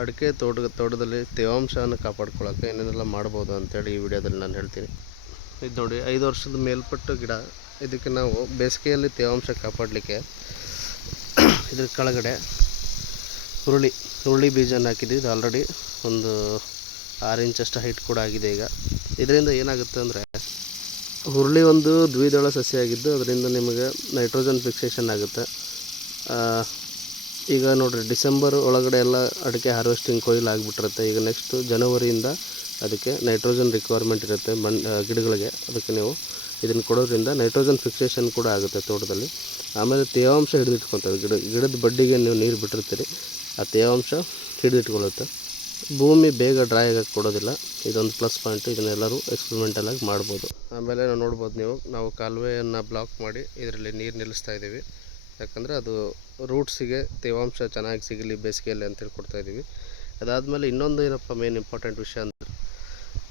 ಅಡಿಕೆ ತೋಟದಲ್ಲಿ ತೇವಾಂಶವನ್ನು ಕಾಪಾಡ್ಕೊಳ್ಳೋಕೆ ಏನೇನೆಲ್ಲ ಮಾಡ್ಬೋದು ಅಂತೇಳಿ ಈ ವಿಡಿಯೋದಲ್ಲಿ ನಾನು ಹೇಳ್ತೀನಿ. ಇದು ನೋಡಿ, 5 ವರ್ಷದ ಮೇಲ್ಪಟ್ಟು ಗಿಡ. ಇದಕ್ಕೆ ನಾವು ಬೇಸಿಗೆಯಲ್ಲಿ ತೇವಾಂಶ ಕಾಪಾಡಲಿಕ್ಕೆ ಇದ್ರ ಕೆಳಗಡೆ ಹುರುಳಿ ಬೀಜನ ಹಾಕಿದ್ದೀವಿ. ಇದು ಆಲ್ರೆಡಿ ಒಂದು 6 ಇಂಚಷ್ಟು ಹೈಟ್ ಕೂಡ ಆಗಿದೆ. ಈಗ ಇದರಿಂದ ಏನಾಗುತ್ತೆ ಅಂದರೆ, ಹುರುಳಿ ಒಂದು ದ್ವಿದಳ ಸಸ್ಯ ಆಗಿದ್ದು ಅದರಿಂದ ನಿಮಗೆ ನೈಟ್ರೋಜನ್ ಫಿಕ್ಸೇಷನ್ ಆಗುತ್ತೆ. ಈಗ ನೋಡಿರಿ, ಡಿಸೆಂಬರ್ ಒಳಗಡೆ ಎಲ್ಲ ಅಡಿಕೆ ಹಾರ್ವೆಸ್ಟಿಂಗ್ ಕೊಯ್ಲು ಆಗಿಬಿಟ್ಟಿರುತ್ತೆ. ಈಗ ನೆಕ್ಸ್ಟು ಜನವರಿಯಿಂದ ಅದಕ್ಕೆ ನೈಟ್ರೋಜನ್ ರಿಕ್ವೈರ್ಮೆಂಟ್ ಇರುತ್ತೆ ಗಿಡಗಳಿಗೆ. ಅದಕ್ಕೆ ನೀವು ಇದನ್ನು ಕೊಡೋದ್ರಿಂದ ನೈಟ್ರೋಜನ್ ಫಿಕ್ಸೇಷನ್ ಕೂಡ ಆಗುತ್ತೆ ತೋಟದಲ್ಲಿ. ಆಮೇಲೆ ತೇವಾಂಶ ಹಿಡಿದಿಟ್ಕೊತವೆ. ಗಿಡದ ಬಡ್ಡಿಗೆ ನೀವು ನೀರು ಬಿಟ್ಟಿರ್ತೀರಿ, ಆ ತೇವಾಂಶ ಹಿಡಿದಿಟ್ಕೊಳ್ಳುತ್ತೆ. ಭೂಮಿ ಬೇಗ ಡ್ರೈ ಆಗೋಕ್ಕೆ ಕೊಡೋದಿಲ್ಲ. ಇದೊಂದು ಪ್ಲಸ್ ಪಾಯಿಂಟು. ಇದನ್ನೆಲ್ಲರೂ ಎಕ್ಸ್ಪೆರಿಮೆಂಟಲಾಗಿ ಮಾಡ್ಬೋದು. ಆಮೇಲೆ ನೋಡ್ಬೋದು ನಾವು ಕಾಲುವೆಯನ್ನು ಬ್ಲಾಕ್ ಮಾಡಿ ಇದರಲ್ಲಿ ನೀರು ನಿಲ್ಲಿಸ್ತಾ ಇದ್ದೀವಿ. ಯಾಕಂದರೆ ಅದು ರೂಟ್ಸಿಗೆ ತೇವಾಂಶ ಚೆನ್ನಾಗಿ ಸಿಗಲಿ ಬೇಸಿಗೆಯಲ್ಲಿ ಅಂತೇಳಿ ಕೊಡ್ತಾಯಿದ್ದೀವಿ. ಅದಾದಮೇಲೆ ಇನ್ನೊಂದು ಏನಪ್ಪ ಮೇನ್ ಇಂಪಾರ್ಟೆಂಟ್ ವಿಷಯ ಅಂದರೆ,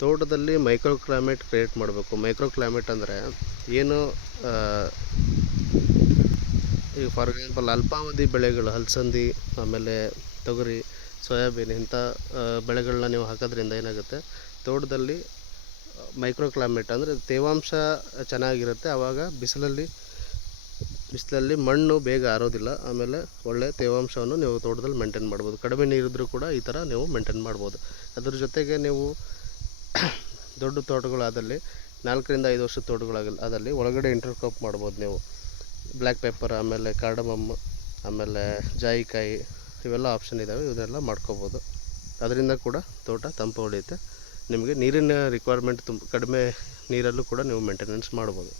ತೋಟದಲ್ಲಿ ಮೈಕ್ರೋ ಕ್ಲೈಮೇಟ್ ಕ್ರಿಯೇಟ್ ಮಾಡಬೇಕು. ಮೈಕ್ರೋ ಕ್ಲೈಮೇಟ್ ಅಂದರೆ ಏನು, ಈಗ ಫಾರ್ ಎಕ್ಸಾಂಪಲ್ ಅಲ್ಪಾವಧಿ ಬೆಳೆಗಳು, ಹಲಸಂದಿ, ಆಮೇಲೆ ತೊಗರಿ, ಸೋಯಾಬೀನ್ ಇಂಥ ಬೆಳೆಗಳನ್ನ ನೀವು ಹಾಕೋದ್ರಿಂದ ಏನಾಗುತ್ತೆ, ತೋಟದಲ್ಲಿ ಮೈಕ್ರೋ ಕ್ಲೈಮೇಟ್ ಅಂದರೆ ತೇವಾಂಶ ಚೆನ್ನಾಗಿರುತ್ತೆ. ಆವಾಗ ಬಿಸಿಲಲ್ಲಿ ಮಣ್ಣು ಬೇಗ ಆರೋದಿಲ್ಲ. ಆಮೇಲೆ ಒಳ್ಳೆ ತೇವಾಂಶವನ್ನು ನೀವು ತೋಟದಲ್ಲಿ ಮೇಂಟೈನ್ ಮಾಡ್ಬೋದು. ಕಡಿಮೆ ನೀರಿದ್ದರೂ ಕೂಡ ಈ ಥರ ನೀವು ಮೇಂಟೈನ್ ಮಾಡ್ಬೋದು. ಅದ್ರ ಜೊತೆಗೆ ನೀವು ದೊಡ್ಡ ತೋಟಗಳಾದಲ್ಲಿ 4 ರಿಂದ 5 ವರ್ಷದ ತೋಟಗಳಾದಲ್ಲಿ ಒಳಗಡೆ ಇಂಟರ್ಕ್ರಾಪ್ ಮಾಡ್ಬೋದು ನೀವು. ಬ್ಲ್ಯಾಕ್ ಪೆಪ್ಪರ್, ಆಮೇಲೆ ಕಾರ್ಡಮಮ್, ಆಮೇಲೆ ಜಾಯಿಕಾಯಿ, ಇವೆಲ್ಲ ಆಪ್ಷನ್ ಇದ್ದಾವೆ. ಇವನ್ನೆಲ್ಲ ಮಾಡ್ಕೋಬೋದು. ಅದರಿಂದ ಕೂಡ ತೋಟ ತಂಪು ಹೊಡೆಯುತ್ತೆ. ನಿಮಗೆ ನೀರಿನ ರಿಕ್ವೈರ್ಮೆಂಟ್ ಕಡಿಮೆ ನೀರಲ್ಲೂ ಕೂಡ ನೀವು ಮೇಂಟೆನೆನ್ಸ್ ಮಾಡ್ಬೋದು.